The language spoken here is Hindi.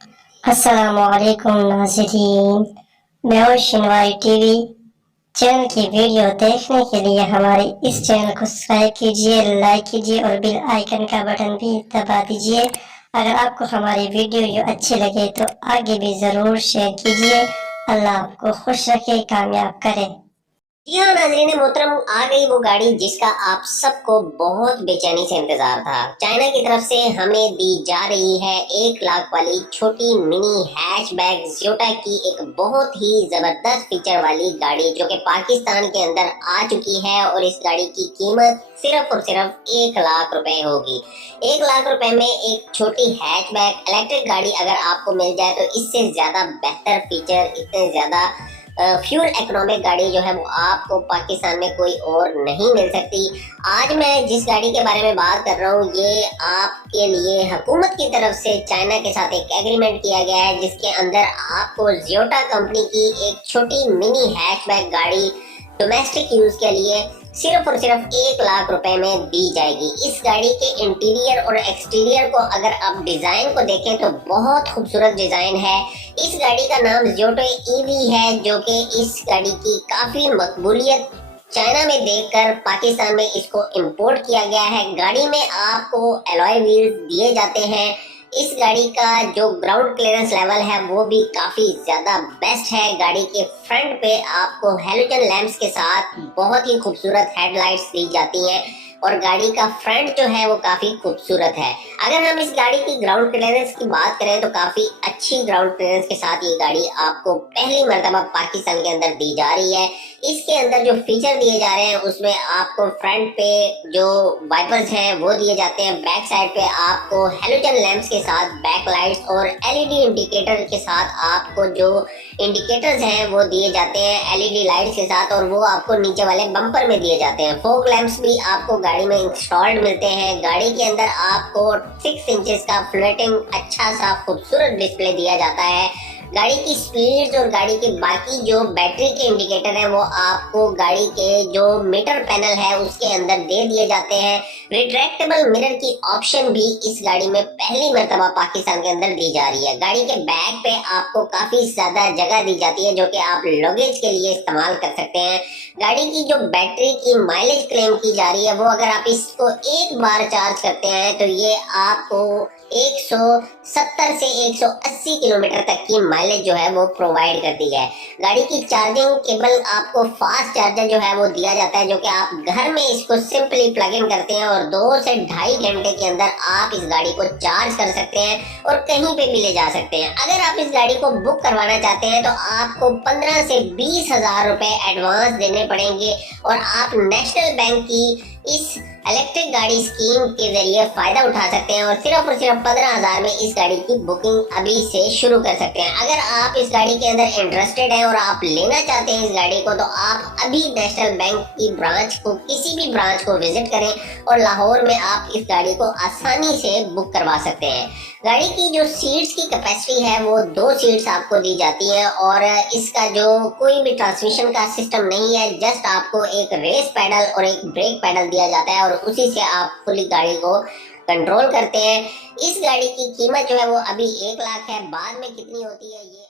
अस्सलामुअलैकुम नाज़रीन, मैं हूँ शिनवाई टीवी। चैनल की वीडियो देखने के लिए हमारे इस चैनल को सब्सक्राइब कीजिए, लाइक कीजिए और बेल आइकन का बटन भी दबा दीजिए। अगर आपको हमारी वीडियो ये अच्छी लगे तो आगे भी ज़रूर शेयर कीजिए। अल्लाह आपको खुश रखे, कामयाब करे। जी हाँ नाजरीन मोहतरम, आ गई वो गाड़ी जिसका आप सबको बहुत बेचैनी से इंतजार था। चाइना की तरफ से हमें दी जा रही है 1 लाख वाली छोटी मिनी हैचबैक ज़ियोटा की एक बहुत ही जबरदस्त फीचर वाली गाड़ी जो कि पाकिस्तान के अंदर आ चुकी है। और इस गाड़ी की कीमत सिर्फ और सिर्फ 1 लाख रुपए होगी। 1 लाख रुपए में एक छोटी हैचबैक इलेक्ट्रिक गाड़ी अगर आपको मिल जाए तो इससे ज्यादा बेहतर फीचर, इतने ज्यादा फ्यूल इकोनॉमिक गाड़ी जो है वो आपको पाकिस्तान में कोई और नहीं मिल सकती। आज मैं जिस गाड़ी के बारे में बात कर रहा हूँ ये आपके लिए हुकूमत की तरफ से चाइना के साथ एक एग्रीमेंट किया गया है जिसके अंदर आपको ज़ियोटा कंपनी की एक छोटी मिनी हैचबैक गाड़ी डोमेस्टिक यूज के लिए सिर्फ और सिर्फ 1 लाख रुपए में दी जाएगी। इस गाड़ी के इंटीरियर और एक्सटीरियर को अगर आप डिजाइन को देखें तो बहुत खूबसूरत डिजाइन है। इस गाड़ी का नाम ज़ियोटा ईवी है जो कि इस गाड़ी की काफी मकबूलियत चाइना में देखकर पाकिस्तान में इसको इंपोर्ट किया गया है। गाड़ी में आपको एलॉय व्हील्स दिए जाते हैं। इस गाड़ी का जो ग्राउंड क्लियरेंस लेवल है वो भी काफी ज्यादा बेस्ट है। गाड़ी के फ्रंट पे आपको हेलोजन लैंप्स के साथ बहुत ही खूबसूरत हेडलाइट्स दी जाती हैं और गाड़ी का फ्रंट जो है वो काफी खूबसूरत है। अगर हम इस गाड़ी की ग्राउंड क्लियरेंस की बात करें तो काफी अच्छी ग्राउंड क्लियरेंस के साथ ये गाड़ी आपको पहली मर्तबा पाकिस्तान के अंदर दी जा रही है। इसके अंदर जो फीचर दिए जा रहे हैं उसमें आपको फ्रंट पे जो वाइपर्स हैं वो दिए जाते हैं। बैक साइड पे आपको हेलोजन लैंप्स के साथ बैक लाइट्स और एलईडी इंडिकेटर के साथ आपको जो इंडिकेटर्स हैं वो दिए जाते हैं एलईडी लाइट्स के साथ, और वो आपको नीचे वाले बम्पर में दिए जाते हैं। फॉग लैंप्स भी आपको गाड़ी में इंस्टॉल्ड मिलते हैं। गाड़ी के अंदर आपको 6 इंचेस का फ्लोटिंग अच्छा सा खूबसूरत डिस्प्ले दिया जाता है। गाड़ी की स्पीड और गाड़ी की बाकी जो बैटरी के इंडिकेटर हैं वो आपको गाड़ी के जो मीटर पैनल है उसके अंदर दे दिए जाते हैं। रिट्रैक्टेबल मिरर की ऑप्शन भी इस गाड़ी में पहली मर्तबा पाकिस्तान के अंदर दी जा रही है। गाड़ी के बैक पे आपको काफी ज्यादा जगह दी जाती है जो कि आप लगेज के लिए इस्तेमाल कर सकते हैं। गाड़ी की जो बैटरी की माइलेज क्लेम की जा रही है वो अगर आप इसको एक बार चार्ज करते हैं तो ये आपको 170 से 180 किलोमीटर तक की माइलेज जो है वो प्रोवाइड करती है। गाड़ी की चार्जिंग केबल आपको फास्ट चार्जर जो है वो दिया जाता है जो कि आप घर में इसको सिंपली प्लग इन करते हैं और 2 से ढाई घंटे के अंदर आप इस गाड़ी को चार्ज कर सकते हैं और कहीं पे भी ले जा सकते हैं। अगर आप इस गाड़ी को बुक करवाना चाहते हैं तो आपको 15 से 20 हजार रुपए एडवांस देने पड़ेंगे और आप नेशनल बैंक की इस इलेक्ट्रिक गाड़ी स्कीम के जरिए फायदा उठा सकते हैं और सिर्फ 15,000 में इस गाड़ी की बुकिंग अभी से शुरू कर सकते हैं। अगर आप इस गाड़ी के अंदर इंटरेस्टेड हैं और आप लेना चाहते हैं इस गाड़ी को तो आप अभी नेशनल बैंक की ब्रांच को, किसी भी ब्रांच को विजिट करें और लाहौर में आप इस गाड़ी को आसानी से बुक करवा सकते हैं। गाड़ी की जो सीट्स की कैपेसिटी है वो 2 सीट्स आपको दी जाती है और इसका जो कोई भी ट्रांसमिशन का सिस्टम नहीं है, जस्ट आपको एक रेस पैडल और एक ब्रेक पैडल दिया जाता है और उसी से आप पूरी गाड़ी को कंट्रोल करते हैं। इस गाड़ी की कीमत जो है वो अभी 1 लाख है, बाद में कितनी होती है ये